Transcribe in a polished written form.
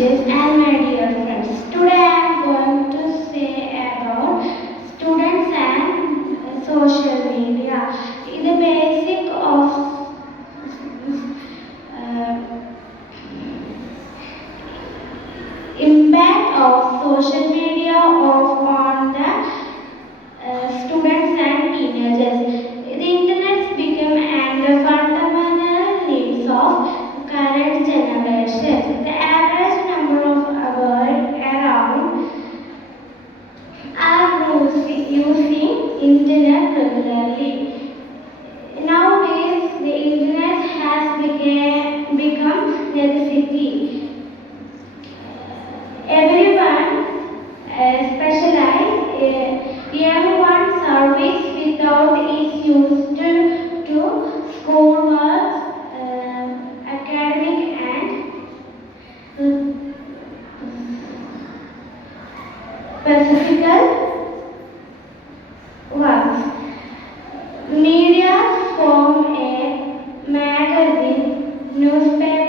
teenagers and my dear friends. Today I am going to say about students and social media. The basic of impact of social media on the students and teenagers. The internet became the fundamental needs of current generations. The average number of hours around are using internet regularly. Nowadays, the internet has become necessity. Everyone specialize everyone service without is used to schoolwork, academic and specific works. Media form a magazine, newspaper